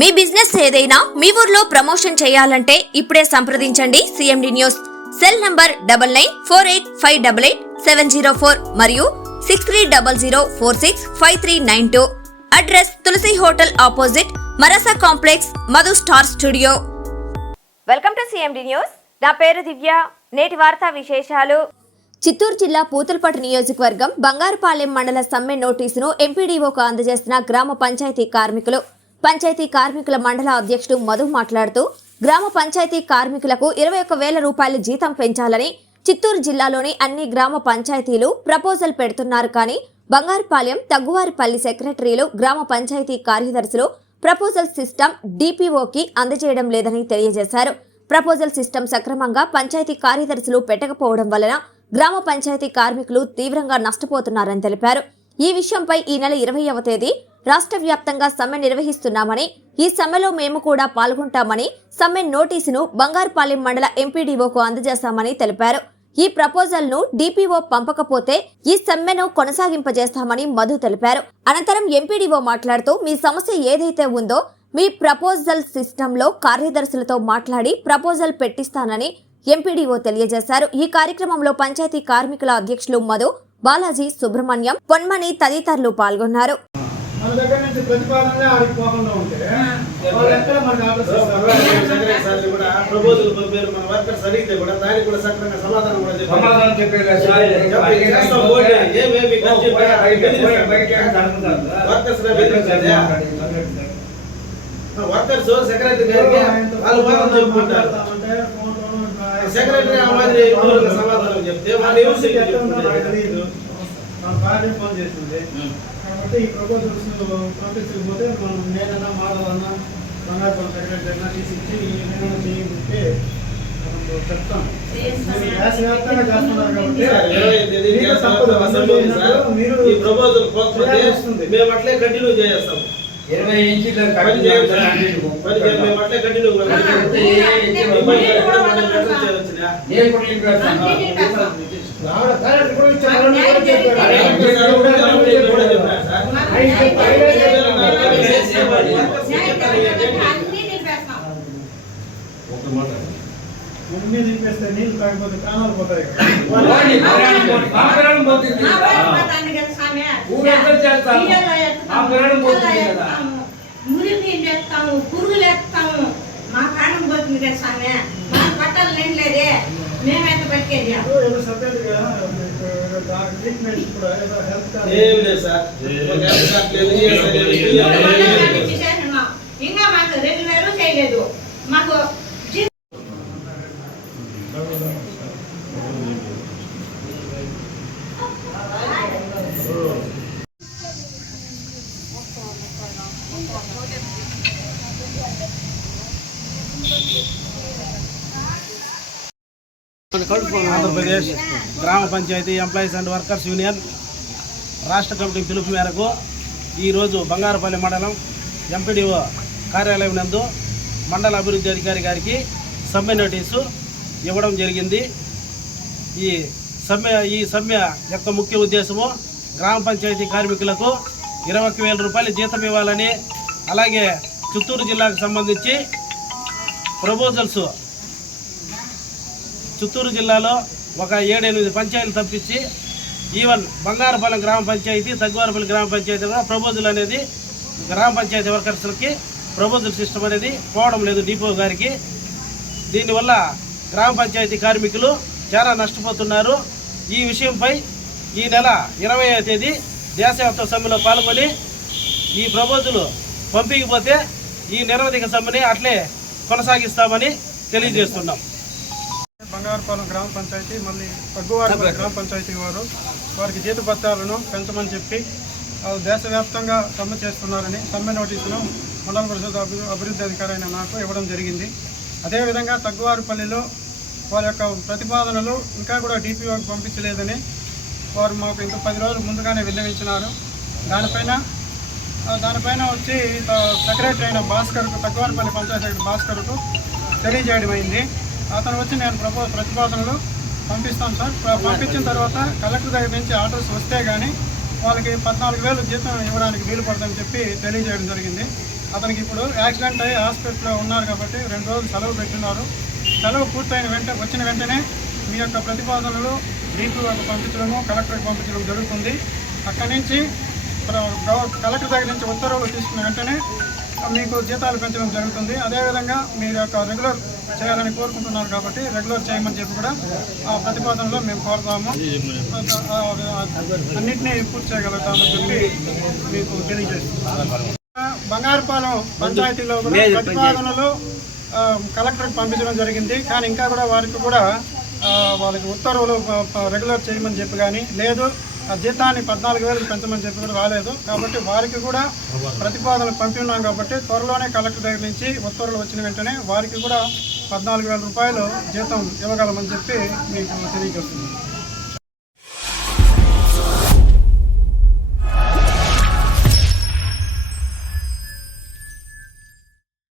మీ business ఏదైనా మీ ఊర్లో promotion చేయాలంటే ఇప్పుడే సంప్రదించండి CMD news cell number double nine four eight five double eight seven zero four మరియు six three double zero four six five three nine two. Address Tulasi hotel opposite Marasa complex Madhu star studio. Welcome to CMD news నా పేరు దివ్య. నేటి వార్తా విశేషాలు. చిత్తూరు జిల్లా పూతలపట్టు నియోజకవర్గం బంగారుపాలెం మండల సమ్మె నోటీసును ఎంపీడీఓకు అందజేసిన గ్రామ పంచాయతీ కార్మికులు పంచాయతీ కార్మికుల మండల అధ్యక్షుడు మధు మాట్లాడుతూ గ్రామ పంచాయతీ కార్మికులకు ఇరవై ఒక్క వేల రూపాయల జీతం పెంచాలని చిత్తూరు జిల్లాలోని అన్ని గ్రామ పంచాయతీలు ప్రపోజల్ పెడుతున్నారు కానీ బంగారుపాలెం తగ్గువారిపల్లి సెక్రటరీలు గ్రామ పంచాయతీ కార్యదర్శులు ప్రపోజల్ సిస్టమ్ డిపిఓకి అందజేయడం లేదని తెలియజేశారు. ప్రపోజల్ సిస్టమ్ సక్రమంగా పంచాయతీ కార్యదర్శులు పెట్టకపోవడం వలన గ్రామ పంచాయతీ కార్మికులు తీవ్రంగా నష్టపోతున్నారని తెలిపారు. ఈ విషయంపై ఈ నెల ఇరవైవ తేదీ రాష్ట్ర వ్యాప్తంగా సమ్మె నిర్వహిస్తున్నామని ఈ సమ్మెలో మేము కూడా పాల్గొంటామని సమ్మె నోటీసును బంగారుపాలెం మండల ఎంపీడీఓకు అందజేశామని తెలిపారు. ఈ ప్రపోజల్ను డిపిఓ పంపకపోతే ఈ సమ్మెను కొనసాగింపజేస్తామని మధు తెలిపారు. అనంతరం ఎంపీడీఓ మాట్లాడుతూ మీ సమస్య ఏదైతే ఉందో మీ ప్రపోజల్ సిస్టంలో కార్యదర్శులతో మాట్లాడి ప్రపోజల్ పెట్టిస్తానని ఎంపీడీఓ తెలియజేశారు. ఈ కార్యక్రమంలో పంచాయతీ కార్మికుల అధ్యక్షులు మధు బాలాజీ సుబ్రహ్మణ్యం పొన్మణి తదితరులు పాల్గొన్నారు. మన దగ్గర నుంచి ప్రతిపాదనలే ఆడిపోకుండా ఉంటే వాళ్ళు ఎక్కడ మనకి ఆర్డర్స్ ఇస్తారు సెక్రటరీ సార్ కూడా ప్రపోజల్ పంపారు మన వర్కర్స్ అడిగితే కూడా దానికి కూడా సక్రమంగా సమాధానం కూడా చెప్పారు సమాధానం చెప్పేది సార్. చెప్పి చేస్తాం ఓకే. ఏమేమి ఖర్చు బయట- బయట- బయట- బయట బెదిరిస్తారు. అనుకుంటారు సార్. వర్కర్స్ని బెదిరించాలి. వర్కర్స్ సెక్రటరీ గారికి వాళ్ళు బాధలు చెప్పుకుంటారు మాట్లాడతామంటే ఫోన్లోనూ ఇట్లా సెక్రటరీ ఆ మాదిరి ఇంటర్వ్యూలకు సమాధానం చెప్తే వాళ్ళు ఏం ఎవరికి ఎక్కడ ఉందో నాకు చెప్పుకుంటారు తెలియదు మన భార్య ఫోన్ చేసింది. కాబట్టి ఈ ప్రపోజల్స్ పంపించకపోతే మనం నేనన్నా మాధవ్ అన్నా బంగారు సెక్రటరీ అయినా తీసిచ్చి ఈ మనం చెప్తాం. మీరు చేస్తున్నారు కాబట్టి. మీరు ప్రపోజల్. మేము అట్లే కంటిన్యూ చేస్తాం ఇరవై ఇంచీల. ఐదు చెప్పారు. అన్ని తిప్పేస్తే నీళ్ళు తాగిపోతే ప్రాణాలు పోతాయి మురికి చేస్తాము. పురుగులు వేస్తాము. మా ప్రాణం పోతుంది కదా స్వామి. మా పట్టాలు లేదే మేమైతే ఏం లేదు సార్. లేదు. చేసేసినాం. ఇంకా మాకు రెగ్యులర్ చేయలేదు. మాకు ఆంధ్రప్రదేశ్ గ్రామ panchayat employees and workers union రాష్ట్ర కమిటీ పిలుపు మేరకు ఈరోజు బంగారపల్లి మండలం ఎంపీడీఓ కార్యాలయం నందు మండల అభివృద్ధి అధికారి గారికి సమ్మె నోటీసు ఇవ్వడం జరిగింది. ఈ సమ్మె ఈ సమ్మె యొక్క ముఖ్య ఉద్దేశము గ్రామ పంచాయతీ కార్మికులకు ఇరవై వేల రూపాయలు జీతం ఇవ్వాలని అలాగే చిత్తూరు జిల్లాకు సంబంధించి ప్రపోజల్స్ చిత్తూరు జిల్లాలో ఒక ఏడెనిమిది పంచాయతీలు తప్పించి ఈవెన్ బంగారపాలెం గ్రామ పంచాయతీ తగ్గువారపల్లి గ్రామ పంచాయతీ కూడా ప్రబోధులు అనేది గ్రామ పంచాయతీ వర్కర్స్లకి ప్రబోధుల సిస్టమ్ అనేది పోవడం లేదు డిపో గారికి. దీనివల్ల గ్రామ పంచాయతీ కార్మికులు చాలా నష్టపోతున్నారు. ఈ విషయంపై ఈ నెల ఇరవై తేదీ దేశవ్యాప్త సమ్మెలో పాల్గొని ఈ ప్రబోధులు పంపించకపోతే ఈ నిరవధిక సమ్మెని అట్లే కొనసాగిస్తామని తెలియజేస్తున్నాం. బంగారుపాలెం గ్రామ పంచాయతీ మళ్ళీ తగ్గువారి గ్రామ పంచాయతీ వారు వారికి జీత భత్యాలను పెంచమని చెప్పి దేశవ్యాప్తంగా సమ్మె చేస్తున్నారని సమ్మె నోటీసును మండల పరిషత్ అభి- అభివృద్ధి అధికారి అయిన నాకు ఇవ్వడం జరిగింది. అదేవిధంగా తగ్గువారిపల్లిలో వారి యొక్క ప్రతిపాదనలు ఇంకా కూడా డిపిఓకి పంపించలేదని వారు మాకు ఇంకా పది రోజులు ముందుగానే విన్నవించినారు. దానిపైన దానిపైన వచ్చి సెక్రటరీ అయిన భాస్కర్కు తగ్గవారిపల్లి పంచాయతీ భాస్కర్కు తెలియజేయడం అయింది అతను వచ్చి నేను ప్రపో ప్రతిపాదనలు పంపిస్తాను సార్. పంపించిన తర్వాత కలెక్టర్ దగ్గర నుంచి ఆర్డర్స్ వస్తే కానీ వాళ్ళకి పద్నాలుగు వేలు జీతం ఇవ్వడానికి వీలు పడదని చెప్పి తెలియజేయడం జరిగింది. అతనికి ఇప్పుడు యాక్సిడెంట్ అయ్యి హాస్పిటల్లో ఉన్నారు కాబట్టి రెండు రోజులు సెలవు పెట్టున్నారు సెలవు పూర్తయిన వెంట వచ్చిన వెంటనే మీ యొక్క ప్రతిపాదనలు డీపీ పంపించడము కలెక్టర్కి పంపించడం జరుగుతుంది. అక్కడి నుంచి ప్ర- కలెక్టర్ దగ్గర నుంచి ఉత్తర్వులు తీసుకున్న వెంటనే మీకు జీతాలు పెంచడం జరుగుతుంది. అదేవిధంగా మీరు యొక్క రెగ్యులర్ చేయాలని కోరుకుంటున్నారు కాబట్టి రెగ్యులర్ చేయమని చెప్పి కూడా ఆ ప్రతిపాదనలో మేము కోరుతాము. అన్నింటినీ పూర్తి చేయగలుగుతామని చెప్పి మీకు తెలియజేస్తున్నాం బంగారుపాలెం పంచాయతీలో కూడా ప్రతిపాదనలు కలెక్టర్కి పంపించడం జరిగింది. కానీ ఇంకా కూడా వారికి కూడా వాళ్ళకి ఉత్తర్వులు రెగ్యులర్ చేయమని చెప్పి కానీ లేదు. జీతాన్ని పద్నాలుగు వేలకు పెంచమని చెప్పి కూడా రాలేదు. కాబట్టి వారికి కూడా ప్రతిపాదనలు పంపిన్నాం కాబట్టి త్వరలోనే కలెక్టర్ దగ్గర నుంచి ఉత్తర్వులు వచ్చిన వెంటనే వారికి కూడా పద్నాలుగు వేల రూపాయలు జీతం ఇవ్వగలమని చెప్పి మీకు తెలియజేస్తున్నాను